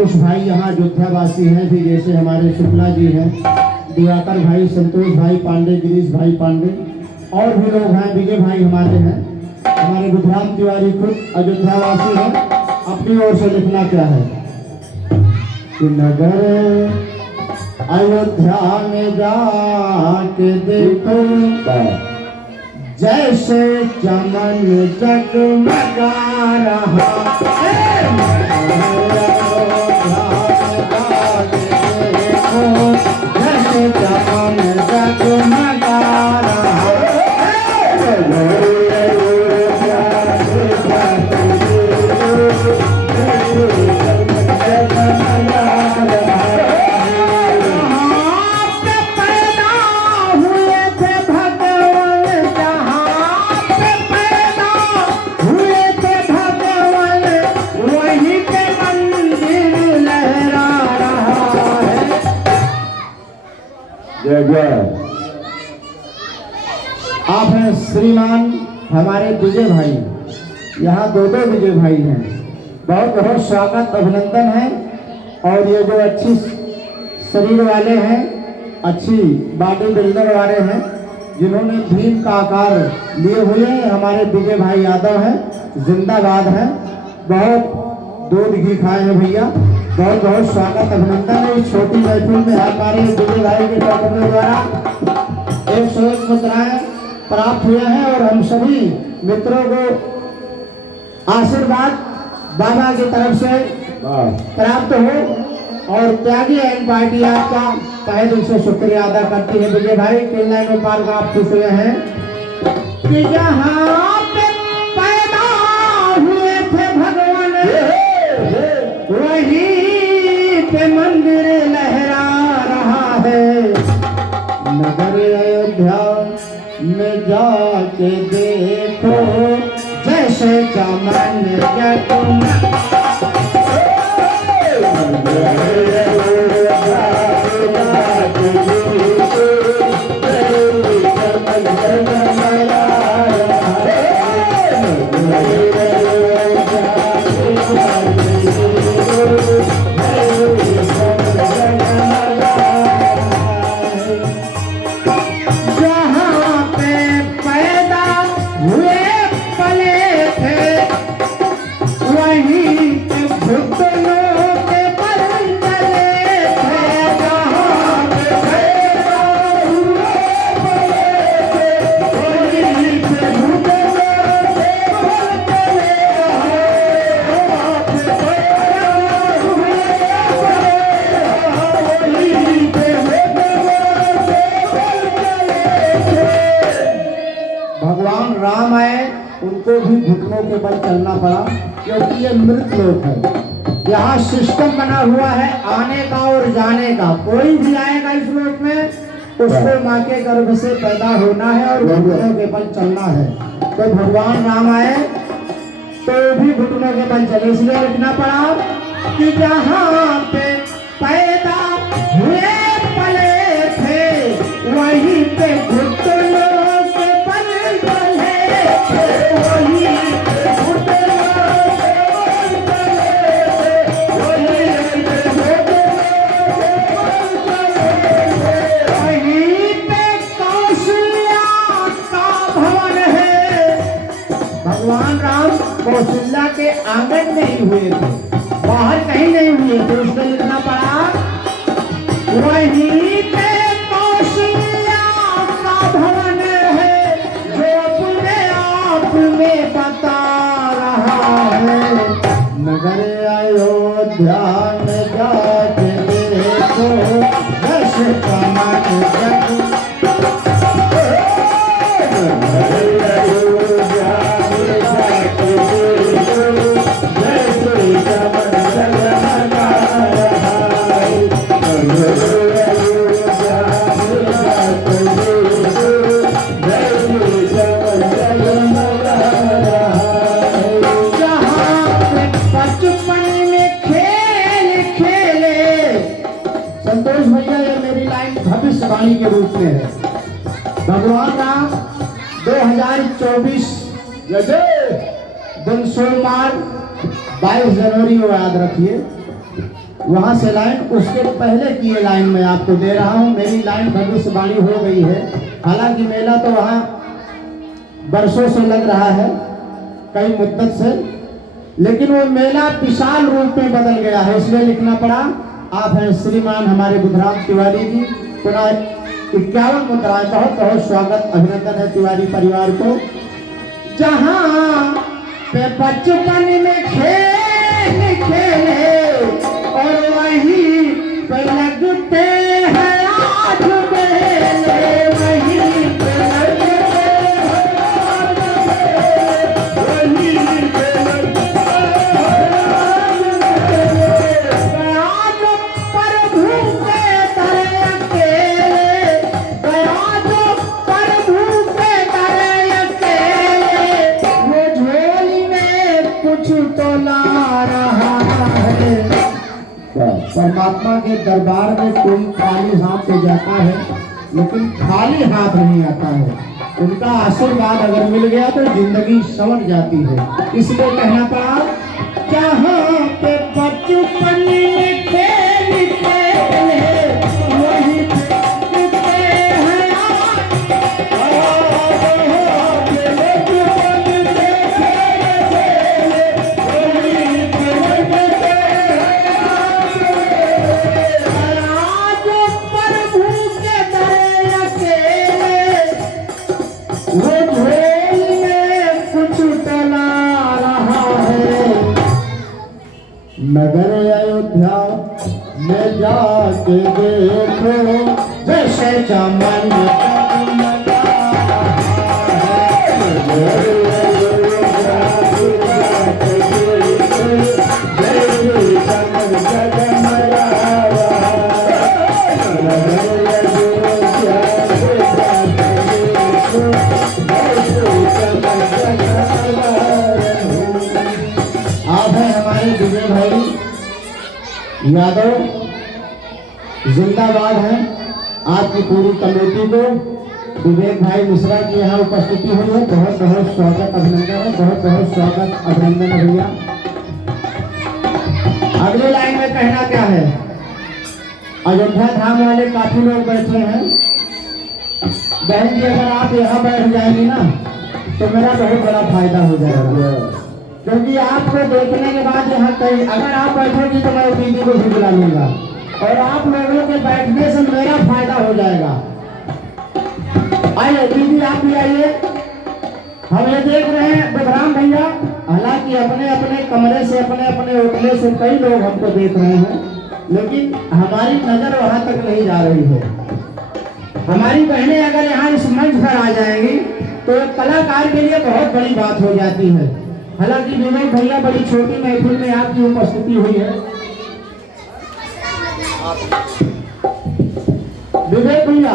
कुछ भाई यहाँ अयोध्या वासी हैं भी, जैसे हमारे शुक्ला जी हैं, दिवाकर भाई, संतोष भाई पांडे, गिरीश भाई पांडे, और भी लोग हैं, विजय भाई हमारे हैं, हमारे बुधराम तिवारी खुद अयोध्या वासी हैं। अपनी ओर से लिखना क्या है कि नगर अयोध्या में जाके देखो जैसे चमन जगमगा रहा जैसे चमन जगमगा रहा आप हैं श्रीमान हमारे विजय भाई, यहाँ दो विजय भाई हैं, बहुत बहुत स्वागत अभिनंदन है। और ये जो अच्छी शरीर वाले हैं, अच्छी बॉडी बिल्डर वाले हैं, जिन्होंने भीम का आकार लिए हुए हैं, हमारे विजय भाई यादव हैं, जिंदाबाद हैं। बहुत दूध घी खाए हैं भैया, बहुत बहुत स्वागत अभिनंदन है। इस छोटी महफिल में हमारे विजय भाई के टोकने द्वारा 101 मुद्राएं प्राप्त हुए हैं और हम सभी मित्रों को आशीर्वाद बाबा की तरफ से प्राप्त हो। और त्यागी एंड पार्टी आपका तहे दिल से शुक्रिया अदा करती है। विजय भाई केला नेपाल का आप खुश हुए हैं कि यहाँ पे पैदा हुए थे भगवान, वहीं पे मंदिर लहरा रहा है। नगर अयोध्या में जाके देखो जैसे चमन जगमगा उनको भी घुटनों के बल चलना पड़ा, क्योंकि ये मृत लोक है। यहाँ सिस्टम बना हुआ है आने का और जाने का। कोई भी आएगा इस लोक में उसको माँ के गर्भ से पैदा होना है और घुटनों के बल चलना है। तो भगवान राम आए तो भी घुटनों के बल चले, इसलिए लिखना पड़ा कि जहाँ पे पैदा हुए पले थे वहीं पे घुटनों के बल चले। भगवान राम कौशल्या के आंगन में ही हुए थे, बाहर कहीं नहीं हुए थे। उसमें लिखना पड़ा वहीं पे कौशल्या का भवन है जो अपने आप में बता रहा है। नगर अयोध्या में जाके देखो जैसे चमन जगमगा भविष्यवाणी के रूप में है। भगवान राम 2024 दिन सोमवार 22 जनवरी को याद रखिए, वहाँ से लाइन उसके पहले की ये लाइन मैं आपको दे रहा हूँ। मेरी लाइन भविष्यवाणी हो गई है। हालांकि मेला तो वहाँ बरसों से लग रहा है, कई मुद्दत से, लेकिन वो मेला विशाल रूप में बदल गया है, इसलिए लिखना पड़ा। आप हैं श्रीमान हमारे बुधराम तिवारी जी, पुनः 51 मुद्राएं। बहुत बहुत स्वागत अभिनंदन है तिवारी परिवार को। जहाँ पे बचपन में खेल खेले और वहीं पे लगते हैं आज मेले, वहीं पे लगते हैं आज मेले, वहीं पे लगते हैं आज मेले। आज प्रभु के दर अकेले, आज प्रभु के दर अकेले, वो झोली में कुछ तो ला रहा है। परमात्मा के दरबार में कोई खाली हाथ तो जाता है, लेकिन खाली हाथ नहीं आता है। उनका आशीर्वाद अगर मिल गया तो जिंदगी संवर जाती है। इसलिए कहना पड़ा, जहाँ पे बचपन में खेल खेले वहीं पे हैं वो झोल में कुछ तला रहा है। नगर अयोध्या में जाके देखो, जैसे चमन जगमगा रहा यादव जिंदाबाद है। आपकी पूरी कमेटी को विवेक भाई मिश्रा की यहाँ उपस्थिति हुई है, बहुत बहुत स्वागत अभिनंदन है, बहुत बहुत स्वागत अभिनंदन है भैया। अगली लाइन में कहना क्या है, अयोध्या धाम वाले काफी लोग बैठे हैं। बहन जी अगर आप यहाँ बैठ जाएंगी ना तो मेरा बहुत बड़ा फायदा हो जाएगा, क्योंकि आपको देखने के बाद यहाँ कई, अगर आप बैठोगी तो मैं दीदी को भी बुला लूंगा और आप लोगों के बैठने से मेरा फायदा हो जाएगा। आइए दीदी आप भी आइए। हम ये देख रहे हैं बुधराम भैया, हालांकि अपने अपने कमरे से अपने अपने उठने से कई लोग हमको देख रहे हैं, लेकिन हमारी नजर वहां तक नहीं जा रही है। हमारी बहनें अगर यहाँ इस मंच पर आ जाएंगी तो एक कलाकार के लिए बहुत बड़ी बात हो जाती है। हालांकि विवेक भैया बड़ी छोटी महफिल में आपकी उपस्थिति हुई है। विवेक भैया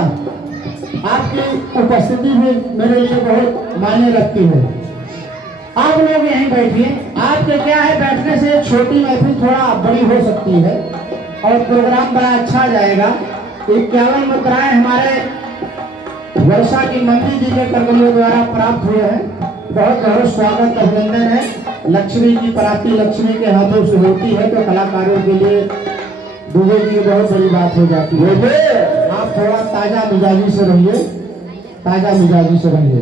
आपकी उपस्थिति भी मेरे लिए बहुत मायने रखती है। आप लोग यहीं बैठिए। आपके क्या है, बैठने से छोटी महफिल थोड़ा बड़ी हो सकती है और प्रोग्राम बड़ा अच्छा जाएगा। 51 मुद्राएं हमारे वर्षा की मंत्री जी के करगलियों द्वारा प्राप्त हुए हैं। बहुत बहुत स्वागत अभिनंदन है। लक्ष्मी की प्राप्ति लक्ष्मी के हाथों से होती है, तो कलाकारों के लिए दुबे की बहुत बड़ी बात हो जाती है। आप थोड़ा ताजा मिजाजी से रहिए, ताजा मिजाजी से रहिए।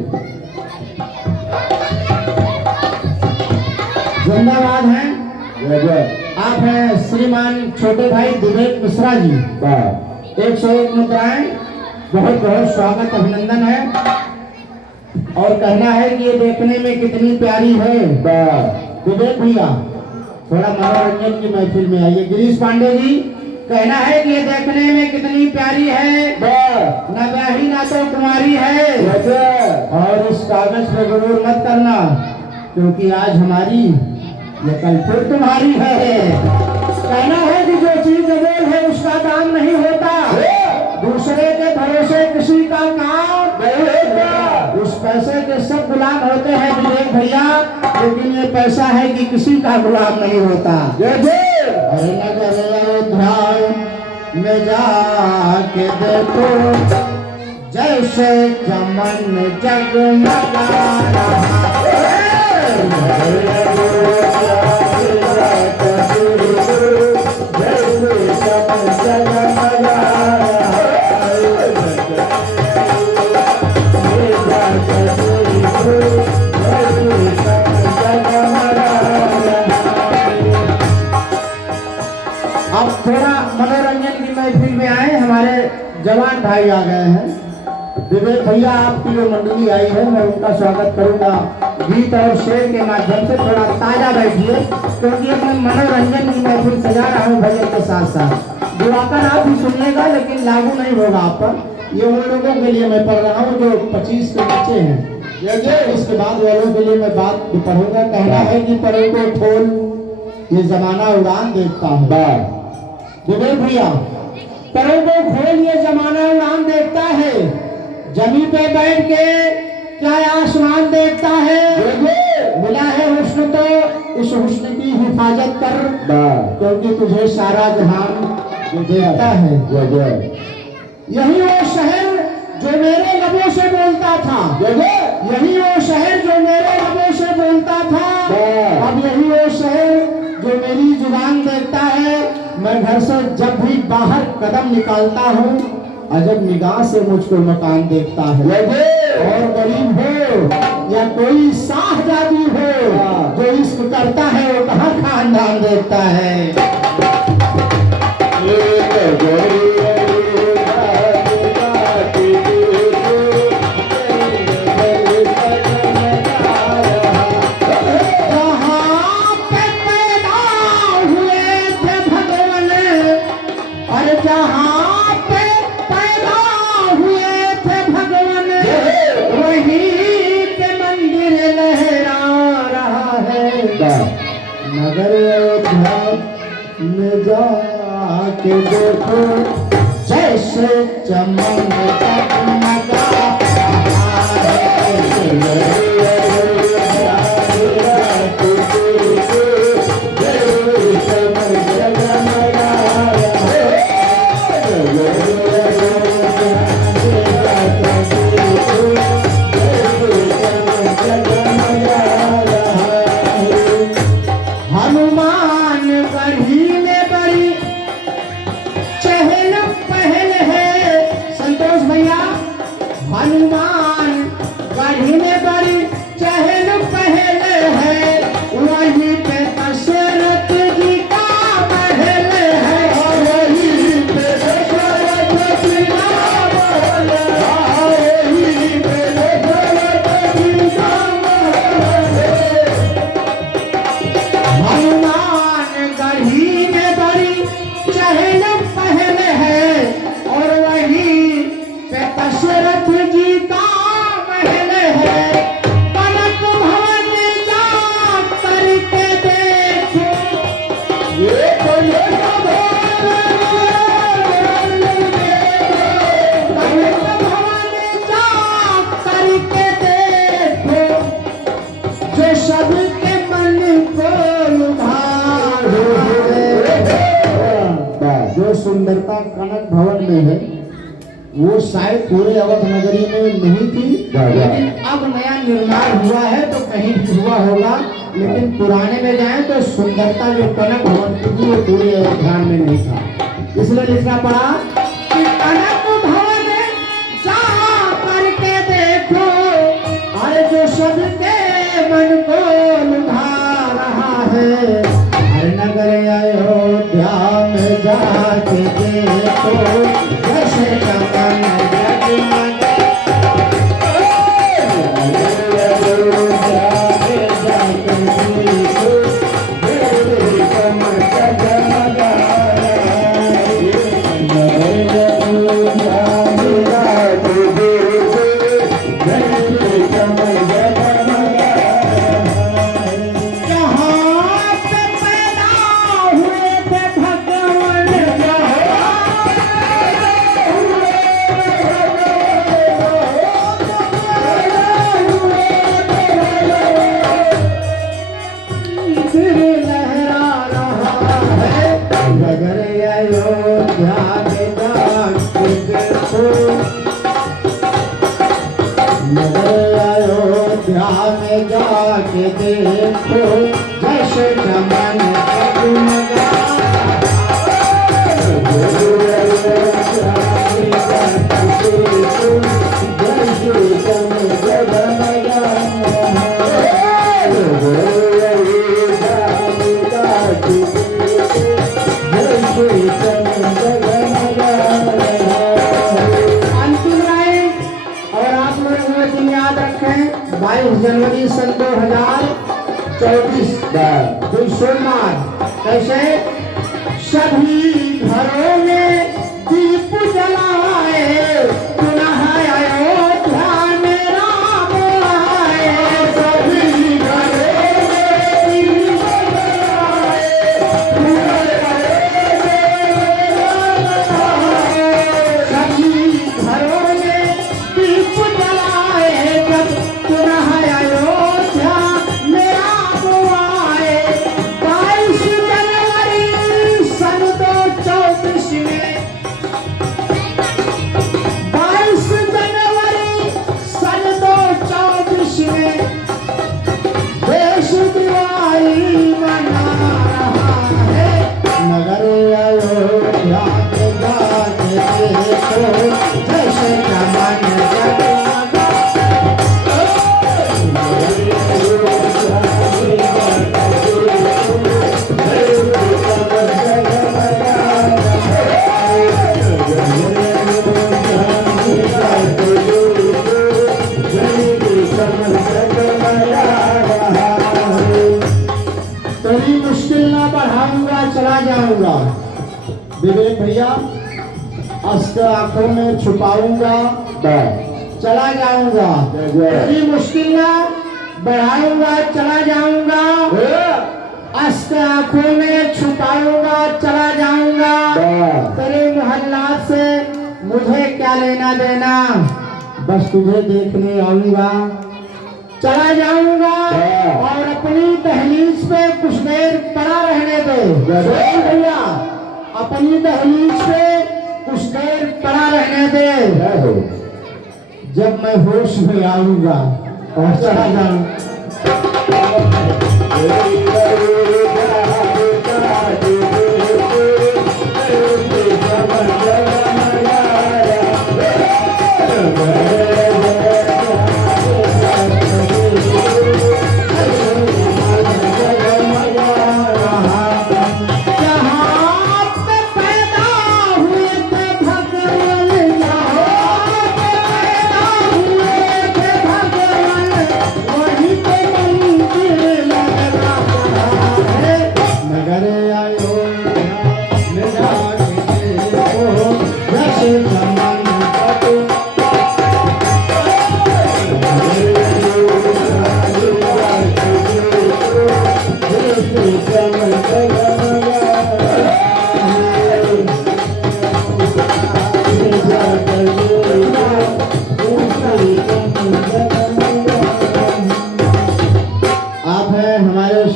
जिंदाबाद हैं। आप हैं श्रीमान छोटे भाई विवेक मिश्रा जी, 101 मुद्राएं, बहुत बहुत स्वागत अभिनंदन है। और कहना है कि ये देखने में कितनी प्यारी है। विवेक भैया थोड़ा मनोरंजन की महफिल में आइए। गिरीश पांडे जी, कहना है कि ये देखने में कितनी प्यारी है, न ब्याही ना तो कुमारी है। और इस कागज पे गुरूर मत करना, क्योंकि आज हमारी ये कल फिर तुम्हारी है। कहना है कि जो चीज अमोल है उसका दाम नहीं होता, दूसरे के भरोसे किसी का काम नहीं होता। उस पैसे के सब गुलाम होते हैं विवेक भैया, लेकिन ये पैसा है कि किसी का गुलाम नहीं होता। अरे नगर अयोध्या में जाके देखो, जैसे चमन जगमगा रहा है। अब थोड़ा मनोरंजन की महफिल में आए, हमारे जवान भाई आ गए हैं। विवेक भैया आपकी जो मंडली आई है मैं उनका स्वागत करूंगा गीत और शेर के माध्यम से। थोड़ा ताजा बैठिए क्योंकि अब मैं मनोरंजन की महफिल सजा रहा हूँ भजन के साथ साथ। दिवाकर आप भी सुनिएगा लेकिन लागू नहीं होगा आप पर। ये उन लोगों के लिए मैं पढ़ रहा हूँ जो 25 के नीचे हैं। इसके बाद वालों के लिए मैं बात पढ़ूंगा। कहना है कि परे को खोल ये जमाना उड़ान देखता है। विवेक भैया, परे को खोल ये जमाना उड़ान देखता है, जमीन पे बैठ के क्या आसमान देखता है। मिला है हुस्न तो इस हुस्न की हिफाजत कर, क्योंकि तुझे सारा जहान देखता है। यही वो शहर जो मेरे लबों से बोलता था, यही वो शहर जो मेरे लबों से बोलता था, अब यही वो शहर जो मेरी जुबान देखता है। मैं घर से जब भी बाहर कदम निकालता हूँ, अजब निगाह से मुझको मकान देखता है। और गरीब हो या कोई शाहजादी हो, जो इश्क करता है वो कहाँ खानदान देखता है। नगर अयोध्या में जाके देखो जैसे चमन जगमगा सुंदरता कनक भवन में है, वो शायद पूरे अवध नगरी में नहीं थी, लेकिन अब नया निर्माण हुआ है तो कहीं भी हुआ होगा। लेकिन पुराने में जाए तो सुंदरता जो कनक भवन की थी वो पूरे अयोध्या में नहीं था। इसलिए लिखना पड़ा कि कनक भवन जा करके देखो, अरे जो सबके मन को लुभा रहा है। हर नगर अयोध्या में जाके देखो जैसे चमन जगमगा। में जाके देखो जैसे चमन जगमगा। जैसे कोई सोमवार कैसे सभी घरों में दीप जलाए पुनः अयोध्या में राम आए सभी घरों में दीप जलाए सभी घरों में दीप जलाए जब पुनः अयोध्या में राम आए 22 जनवरी सन 2024 में 22 जनवरी सन 2024 में देश दिवाली मना रहा है नगर अयोध्या के गाते देखो जैसे कमल जगमगा तेरी मुश्किल ना बढ़ाऊंगा चला जाऊंगा विवेक भैया अस्त आंखों में छुपाऊंगा चला जाऊंगा तेरी मुश्किल ना बढ़ाऊंगा चला जाऊंगा अस्त आंखों में छुपाऊंगा चला जाऊंगा तेरे मोहल्ला से मुझे क्या लेना देना बस तुझे देखने आऊंगा चला जाऊंगा और अपनी दहलीज पे कुछ देर पड़ा रहने दे भैया अपनी दहलीज पे कुछ देर पड़ा रहने दे जब मैं होश में आऊंगा और चला जाऊंगा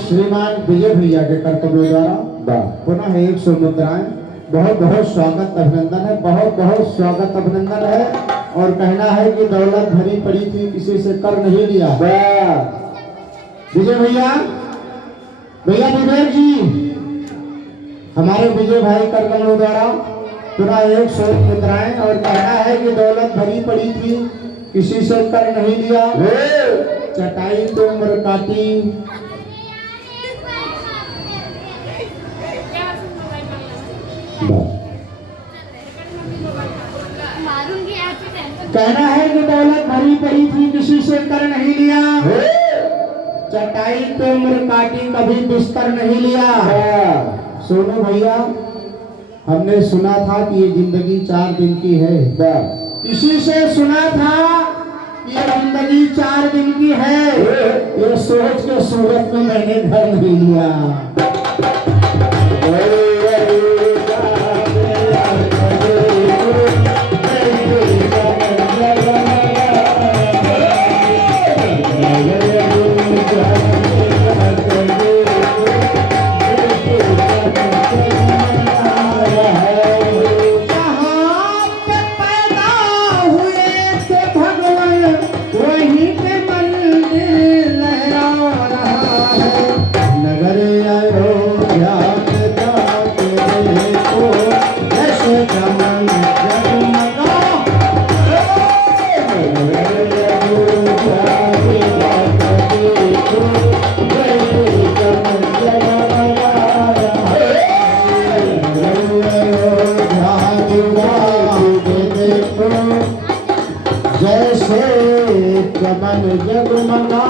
श्रीमान विजय भैया के कर्तव्य द्वारा पुनः 100 मुद्राएं बहुत बहुत स्वागत अभिनंदन है बहुत बहुत स्वागत अभिनंदन है और कहना है कि दौलत भरी पड़ी थी किसी से कर नहीं लिया विजय भैया भैया विवेक जी हमारे विजय भाई कर्तव्य द्वारा पुनः 100 मुद्राएं और कहना है कि दौलत भरी पड़ी थी किसी से कर नहीं लिया चटाई तो उम्र काटी कहना है कि दौलत भरी पड़ी थी किसी से कर नहीं लिया चटाई पे उम्र काटी कभी बिस्तर नहीं लिया सोनू भैया हमने सुना था कि ये जिंदगी 4 दिन की है किसी से सुना था कि ये जिंदगी 4 दिन की है ये सोच के सूरत में मैंने घर नहीं लिया जैसे कमल जगमगा